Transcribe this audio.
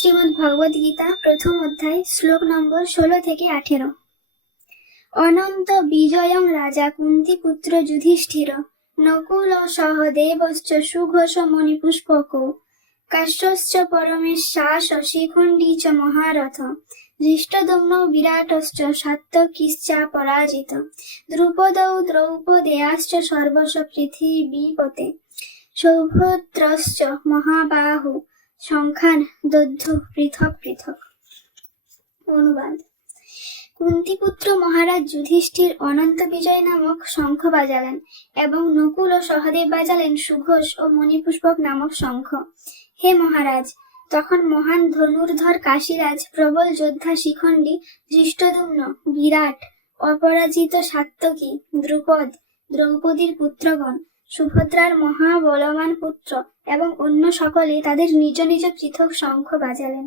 শ্রীমদ্ ভগবদ গীতা প্রথম অধ্যায় শ্লোক নম্বর 16 থেকে 18। অনন্ত বিজয়ং রাজা কুন্তি পুত্র যুধিষ্ঠির নকুল সহদেবশ্চ সুঘোষ মণিপুষ্পক কাশ্যশ্চ পরমেশ্বাস শিখণ্ডী চ মহারথ ধৃষ্টদ্যুম্ন বিরাটশ্চ সাত্যকীশ্চা পরাজিত দ্রুপদৌ দ্রৌপদেয়াশ্চ সর্বশ পৃথিবীপতে সৌভদ্রশ্চ মহাবাহু সংখ্যান দধ্যু পৃথক পৃথক। অনুবাদ। কুন্তিপুত্র মহারাজ যুধিষ্ঠির অনন্ত বিজয় নামক শঙ্খ বাজালেন এবং নকুল ও সহদেব বাজালেন সুঘোষ ও মণিপুষ্পক নামক শঙ্খ। হে মহারাজ, তখন মহান ধনুর্ধর কাশীরাজ, প্রবল যোদ্ধা শিখণ্ডী, ধৃষ্টদ্যুম্ন, বিরাট, অপরাজিত সাত্যকী, দ্রুপদ, দ্রৌপদীর পুত্রগণ, সুভদ্রার মহাবলবান পুত্র এবং অন্য সকলে তাদের নিজ নিজ পৃথক শঙ্খ বাজালেন।